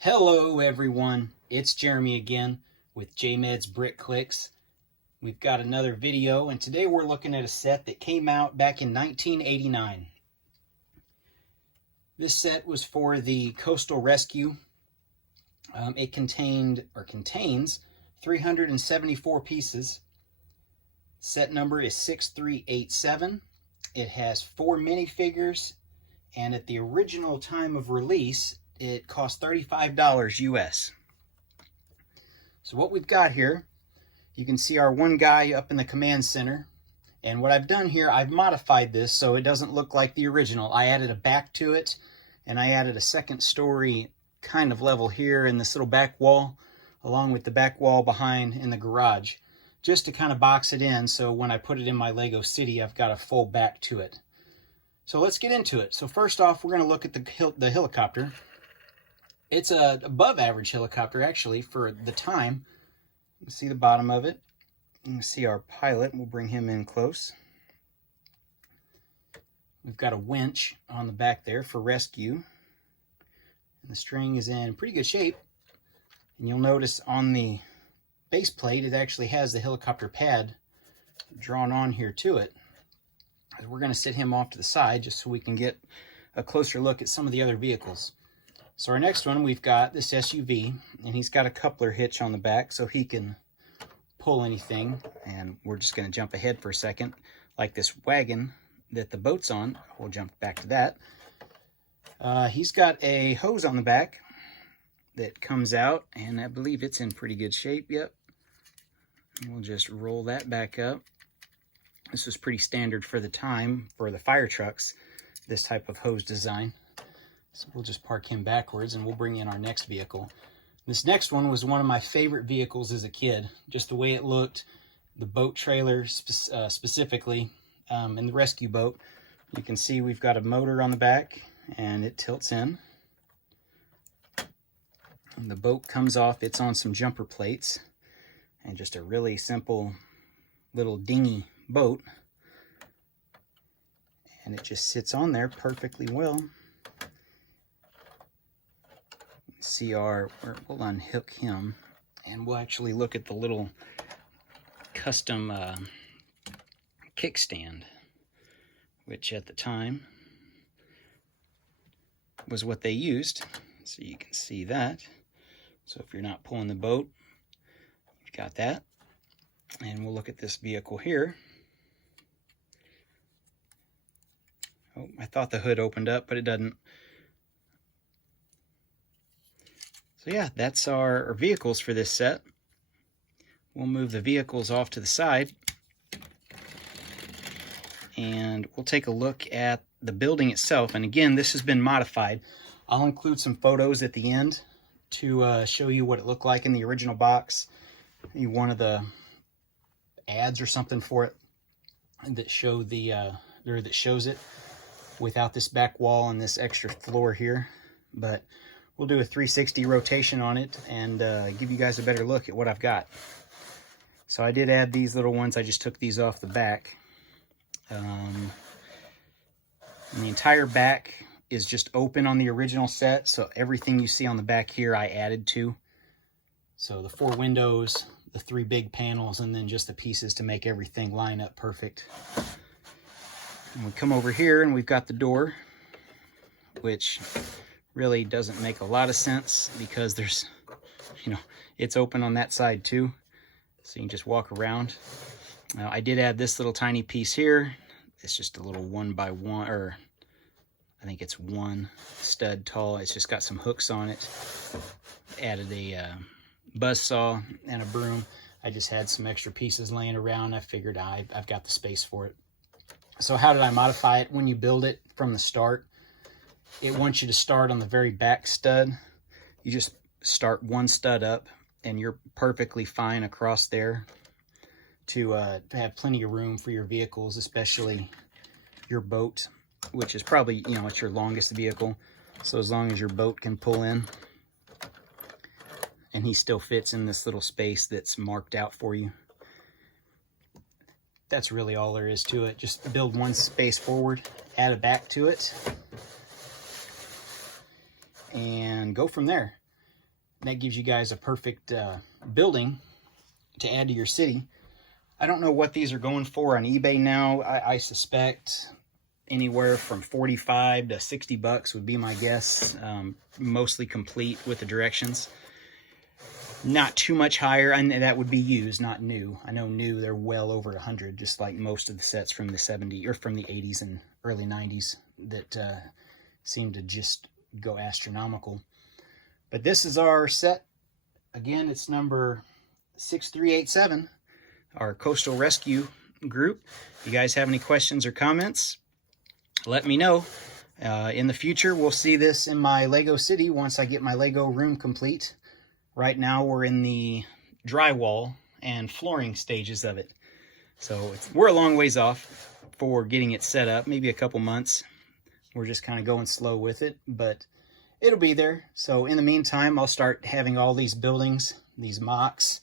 Hello everyone, it's Jeremy again with JMed's Brick Clicks. We've got another video, and today we're looking at a set that came out back in 1989. This set was for the Coastal Rescue. It contains 374 pieces. Set number is 6387. It has 4 minifigures, and at the original time of release, it cost $35 US. So what we've got here, you can see our one guy up in the command center. And what I've done here, I've modified this so it doesn't look like the original. I added a back to it, and I added a second story kind of level here in this little back wall, along with the back wall behind in the garage, just to kind of box it in so when I put it in my Lego City, I've got a full back to it. So let's get into it. So first off, we're going to look at the helicopter. It's a above average helicopter, actually, for the time. You can see the bottom of it. You can see our pilot. We'll bring him in close. We've got a winch on the back there for rescue. And the string is in pretty good shape. And you'll notice on the base plate, it actually has the helicopter pad drawn on here to it. We're going to sit him off to the side just so we can get a closer look at some of the other vehicles. So our next one, we've got this SUV, and he's got a coupler hitch on the back so he can pull anything. And we're just going to jump ahead for a second, like this wagon that the boat's on. We'll jump back to that. He's got a hose on the back that comes out, and I believe it's in pretty good shape. Yep. We'll just roll that back up. This was pretty standard for the time for the fire trucks, this type of hose design. So we'll just park him backwards, and we'll bring in our next vehicle. This next one was one of my favorite vehicles as a kid. Just the way it looked, the boat trailer specifically, and the rescue boat. You can see we've got a motor on the back, and it tilts in. And the boat comes off. It's on some jumper plates, and just a really simple little dinghy boat. And it just sits on there perfectly well. See we'll unhook him, and we'll actually look at the little custom kickstand, which at the time was what they used. So you can see that. So if you're not pulling the boat, you've got that. And we'll look at this vehicle here. Oh, I thought the hood opened up, but it doesn't. So yeah, that's our vehicles for this set. We'll move the vehicles off to the side, and we'll take a look at the building itself. And again, this has been modified. I'll include some photos at the end to show you what it looked like in the original box. Maybe one of the ads or something for it that show that shows it without this back wall and this extra floor here. But we'll do a 360 rotation on it and give you guys a better look at what I've got. So I did add these little ones. I just took these off the back. And the entire back is just open on the original set. So everything you see on the back here, I added to. So the 4 windows, the 3 big panels, and then just the pieces to make everything line up perfect. And we come over here and we've got the door, which really doesn't make a lot of sense because there's, it's open on that side too. So you can just walk around. Now I did add this little tiny piece here. It's just a little 1x1, or I think it's 1 stud tall. It's just got some hooks on it. Added a buzz saw and a broom. I just had some extra pieces laying around. I figured I've got the space for it. So how did I modify it? When you build it from the start, it wants you to start on the very back stud. You just start 1 stud up, and you're perfectly fine across there to have plenty of room for your vehicles, especially your boat, which is probably, it's your longest vehicle. So as long as your boat can pull in, and he still fits in this little space that's marked out for you. That's really all there is to it. Just build 1 space forward, add a back to it, and go from there. that gives you guys a perfect building to add to your city. I don't know what these are going for on eBay now. I suspect anywhere from 45 to 60 bucks would be my guess. Mostly complete with the directions. Not too much higher, and that would be used, not new. I know new, they're well over 100, just like most of the sets from the 70s or from the 80s and early 90s that seem to just go astronomical. But this is our set. Again, it's number 6387, our Coastal Rescue group. If you guys have any questions or comments, let me know. In the future, we'll see this in my Lego city once I get my Lego room complete. Right now, we're in the drywall and flooring stages of it. So we're a long ways off for getting it set up, maybe a couple months. We're just kind of going slow with it, but it'll be there. So in the meantime, I'll start having all these buildings, these mocks,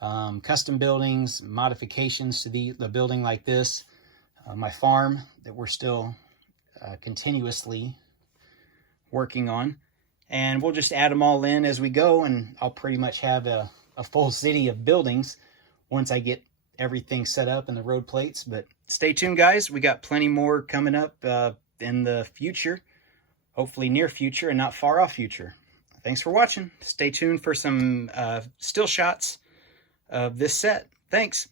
custom buildings, modifications to the building like this. My farm that we're still continuously working on. And we'll just add them all in as we go, and I'll pretty much have a full city of buildings once I get everything set up and the road plates. But stay tuned, guys. We got plenty more coming up in the future, hopefully near future and not far off future. Thanks for watching. Stay tuned for some still shots of this set. Thanks.